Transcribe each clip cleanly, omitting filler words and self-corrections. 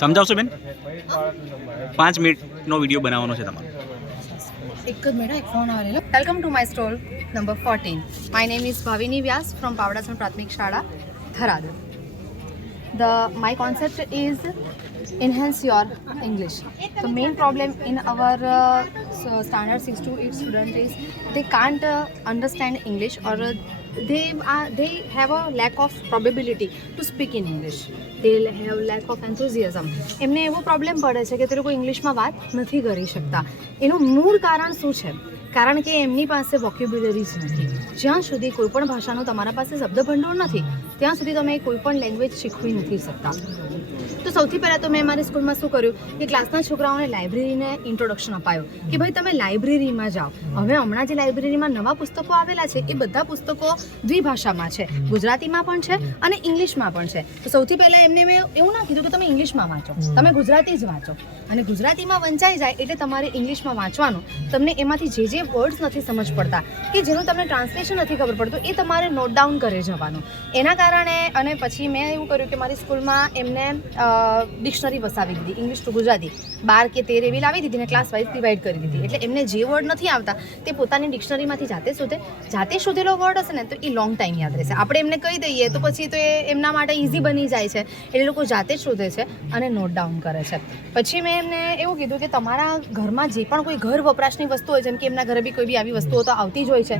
સમજાવશો બેન? 5 મિનિટનો વિડીયો બનાવવાનો છે તમારો. એક મિનિટ, એક ફોન આવેલો. Welcome to my stall number 14. My name is Bhavini Vyas from Pavdasan પ્રાથમિક શાળા, Tharad. My concept is enhance your English. The main problem in our standard 6 to 8 student is they can't understand English, or they have a lack of probability to speak in English. They have lack of enthusiasm. એમને એવો problem પડે છે કે તે લોકો ઇંગ્લિશમાં વાત નથી કરી શકતા. એનું મૂળ કારણ શું છે? કારણ કે એમની પાસે વોકેબ્યુલરી જ નથી. જ્યાં સુધી કોઈ પણ ભાષાનો તમારા પાસે શબ્દભંડોળ નથી, ત્યાં સુધી તમે કોઈ પણ લેંગ્વેજ શીખવી નથી શકતા. તો સૌથી પહેલાં તો મેં મારી સ્કૂલમાં શું કર્યું કે ક્લાસના છોકરાઓને લાઇબ્રેરીને ઇન્ટ્રોડક્શન અપાયું કે ભાઈ તમે લાઇબ્રેરીમાં જાઓ. હવે હમણાં જે લાઇબ્રેરીમાં નવા પુસ્તકો આવેલા છે એ બધા પુસ્તકો દ્વિભાષામાં છે, ગુજરાતીમાં પણ છે અને ઇંગ્લિશમાં પણ છે. તો સૌથી પહેલાં એમને મેં એવું ના કીધું કે તમે ઇંગ્લિશમાં વાંચો, તમે ગુજરાતી જ વાંચો. અને ગુજરાતીમાં વંચાઈ જાય એટલે તમારે ઇંગ્લિશમાં વાંચવાનું. તમને એમાંથી જે વર્ડ્સ નથી સમજ પડતા કે જેનું તમને ટ્રાન્સલેશન નથી ખબર પડતું એ તમારે નોટ ડાઉન કરી જવાનું. એના કારણે અને પછી મેં એવું કર્યું કે મારી સ્કૂલમાં એમને ડિક્શનરી વસાવી દીધી, ઇંગ્લિશ ટુ ગુજરાતી 12 કે 13 એવી લાવી દીધી ને ક્લાસ વાઇઝ ડિવાઈડ કરી દીધી. એટલે એમને જે વર્ડ નથી આવતા તે પોતાની ડિક્શનરીમાંથી જાતે શોધેલો વર્ડ હશે ને તો એ લોંગ ટાઈમ યાદ રહેશે. આપણે એમને કહી દઈએ તો પછી તો એ એમના માટે ઇઝી બની જાય છે. એટલે લોકો જાતે જ શોધે છે અને નોટ ડાઉન કરે છે. પછી મેં એમને એવું કીધું કે તમારા ઘરમાં જે પણ કોઈ ઘર વપરાશની વસ્તુ હોય, જેમ કે એમના ઘરે બી કોઈ બી આવી વસ્તુઓ તો આવતી જ હોય છે,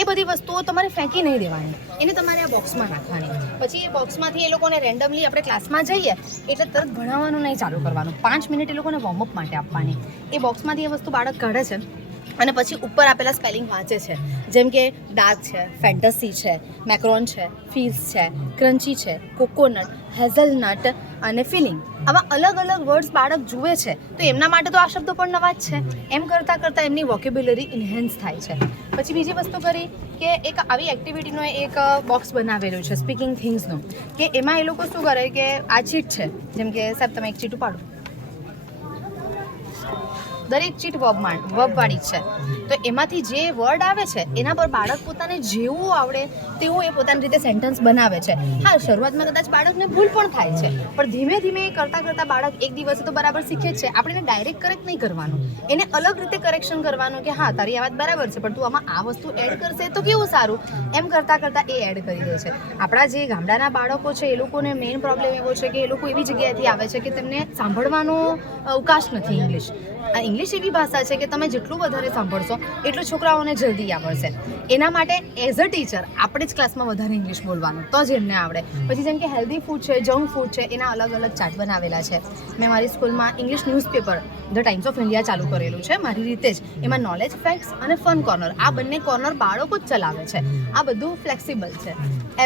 એ બધી વસ્તુઓ તમારે ફેંકી નહીં દેવાની, એને તમારે આ બોક્સમાં નાખવાની. પછી એ બોક્સમાંથી એ લોકોને રેન્ડમલી આપણે ક્લાસમાં જઈએ એટલે તરત ભણાવવાનું નહીં ચાલુ કરવાનું. 5 મિનિટ એ લોકોને વોર્મઅપ માટે આપવાની. એ બોક્સમાંથી એ વસ્તુ બાળક કાઢે છે અને પછી ઉપર આપેલા સ્પેલિંગ વાંચે છે. જેમ કે ડાર્ક છે, ફેન્ટસી છે, મેક્રોન છે, ફીઝ છે, ક્રન્ચી છે, કોકોનટ, હેઝલનટ અને ફિલિંગ. આવા અલગ અલગ વર્ડ્સ બાળક જુએ છે તો એમના માટે તો આ શબ્દો પણ નવા જ છે. એમ કરતાં કરતાં એમની વોકેબ્યુલરી ઇન્હેન્સ થાય છે. પછી બીજી વસ્તુ કરી કે એક આવી એક્ટિવિટીનો એક બોક્સ બનાવેલું છે સ્પીકિંગ થિંગ્સનું, કે એમાં એ લોકો શું કરે કે આ ચીટ છે, જેમ કે સાહેબ તમે એક ચીટ ઉપાડો, દરેક ચીટ વર્બવાળી છે. તો એમાંથી જે વર્ડ આવે છે એના પર બાળક પોતાને જેવું આવડે તેવું એ પોતાની રીતે સેન્ટેન્સ બનાવે છે. હા, શરૂઆતમાં કદાચ બાળકને ભૂલ પણ થાય છે, પણ ધીમે ધીમે કરતાં બાળક એક દિવસે તો બરાબર શીખે જ છે. આપણે એને ડાયરેક્ટ કરેક્ટ નહીં કરવાનું, એને અલગ રીતે કરેક્શન કરવાનું કે હા તારી આ વાત બરાબર છે પણ તું આમાં આ વસ્તુ એડ કરશે તો કેવું સારું. એમ કરતાં એ એડ કરી દે છે. આપણા જે ગામડાના બાળકો છે એ લોકોને મેઇન પ્રોબ્લેમ એવો છે કે એ લોકો એવી જગ્યાએથી આવે છે કે તેમને સાંભળવાનો અવકાશ નથી. ઇંગ્લિશ એવી ભાષા છે કે તમે જેટલું વધારે સાંભળશો એટલું છોકરાઓને જલ્દી આવડશે. એના માટે એઝ અ ટીચર આપણે જ ક્લાસમાં વધારે ઇંગ્લિશ બોલવાનું તો જ એમને આવડે. પછી જેમ કે હેલ્ધી ફૂડ છે, જંક ફૂડ છે, એના અલગ અલગ ચાર્ટ બનાવેલા છે. મેં મારી સ્કૂલમાં English newspaper the times of India ચાલુ કરેલું છે મારી રીતે જ. એમાં નોલેજ, ફેક્ટ્સ અને ફન કોર્નર, આ બંને કોર્નર બાળકો જ ચલાવે છે. આ બધું ફ્લેક્સિબલ છે.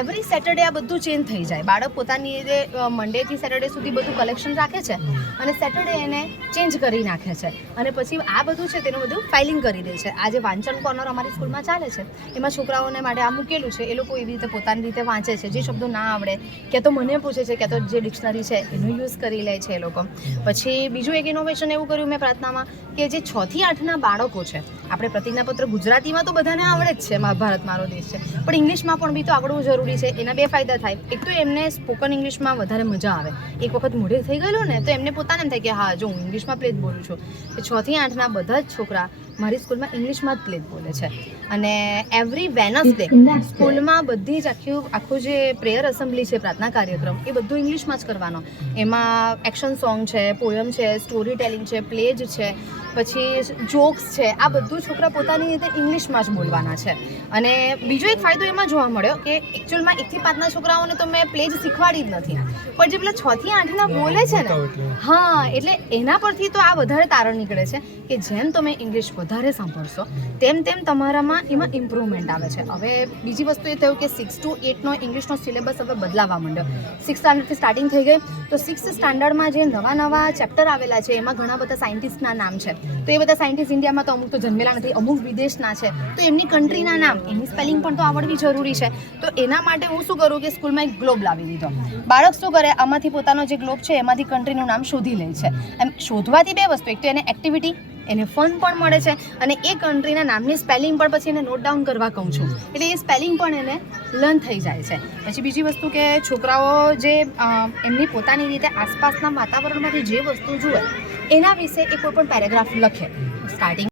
એવરી સેટરડે આ બધું ચેન્જ થઈ જાય. બાળક પોતાની રીતે મંડેથી સેટરડે સુધી બધું કલેક્શન રાખે છે અને સેટરડે એને ચેન્જ કરી નાખે છે. અને પછી આ બધું છે તેનું બધું ફાઇલિંગ કરી દે છે. આ જે વાંચન કોર્નર અમારી સ્કૂલમાં ચાલે છે એમાં છોકરાઓને માટે આ મૂકેલું છે. એ લોકો એવી રીતે પોતાની રીતે વાંચે છે. જે શબ્દો ના આવડે કે તો મને પૂછે છે કે તો જે ડિક્શનરી છે એનો યુઝ કરી લે છે એ લોકો. પછી બીજું એક ઇનોવેશન એવું કર્યું મેં પ્રાર્થનામાં કે જે 6 થી 8ના બાળકો છે, આપણે પ્રતિજ્ઞાપત્ર ગુજરાતીમાં તો બધાને આવડે જ છે, ભારત મારો દેશ છે, પણ ઇંગ્લિશમાં પણ બી તો આવડવું જરૂરી છે. એના 2 ફાયદા થાય. એક તો એમને સ્પોકન ઇંગ્લિશમાં વધારે મજા આવે. એક વખત મોઢે થઈ ગયેલું ને તો એમને પોતાને એમ થાય કે હા જો હું ઇંગ્લિશમાં પ્લે જ બોલું છું. 6 થી 8ના બધા જ છોકરા મારી સ્કૂલમાં ઇંગ્લિશમાં જ પ્લે બોલે છે. અને એવરી વેનસડે સ્કૂલમાં બધી જ આખું જે પ્રેયર એસેમ્બલી છે, પ્રાર્થના કાર્યક્રમ, એ બધું ઇંગ્લિશમાં જ કરવાનો. એમાં એક્શન સોંગ છે, પોયમ છે, સ્ટોરી ટેલિંગ છે, પ્લેજ છે, પછી જોક્સ છે, આ બધું છોકરા પોતાની રીતે ઇંગ્લિશમાં જ બોલવાના છે. અને બીજો એક ફાયદો એમાં જોવા મળ્યો કે એકચ્યુઅલમાં 1 થી 5ના છોકરાઓને તો મેં પ્લેજ શીખવાડી જ નથી, પણ જે પેલા 6 થી 8ના બોલે છે ને, હા, એટલે એના પરથી તો આ વધારે તારણ નીકળે છે કે જેમ તમે ઇંગ્લિશ વધારે સાંભળશો તેમ તમારામાં એમાં ઇમ્પ્રુવમેન્ટ આવે છે. હવે બીજી વસ્તુ એ થયું કે 6 to 8નો ઇંગ્લિશનો સિલેબસ હવે બદલાવા માંડ્યો. 6th સ્ટાન્ડર્ડથી સ્ટાર્ટિંગ થઈ ગઈ તો 6th સ્ટાન્ડર્ડમાં જે નવા ચેપ્ટર આવેલા છે એમાં ઘણા બધા સાયન્ટિસ્ટના નામ છે. તો એ બધા સાયન્ટિસ્ટ ઇન્ડિયામાં તો અમુક તો જન્મેલા નથી, અમુક વિદેશના છે, તો એમની કન્ટ્રીના નામ, એની સ્પેલિંગ પણ તો આવડવી જરૂરી છે. તો એના માટે હું શું કરું કે સ્કૂલમાં એક ગ્લોબ લાવી દીધો. બાળક શું કરે, આમાંથી પોતાનો જે ગ્લોબ છે એમાંથી કન્ટ્રીનું નામ શોધી લે છે. એમ શોધવાથી 2 વસ્તુ, એક તો એને એક્ટિવિટી એને ફન પણ મળે છે અને એ કન્ટ્રીના નામની સ્પેલિંગ પણ પછી એને નોટ ડાઉન કરવા કહું છું, એટલે એ સ્પેલિંગ પણ એને લર્ન થઈ જાય છે. પછી બીજી વસ્તુ કે છોકરાઓ જે એમની પોતાની રીતે આસપાસના વાતાવરણમાંથી જે વસ્તુ જુએ એના વિશે એ કોઈ પણ પેરેગ્રાફ લખે. સ્ટાર્ટિંગ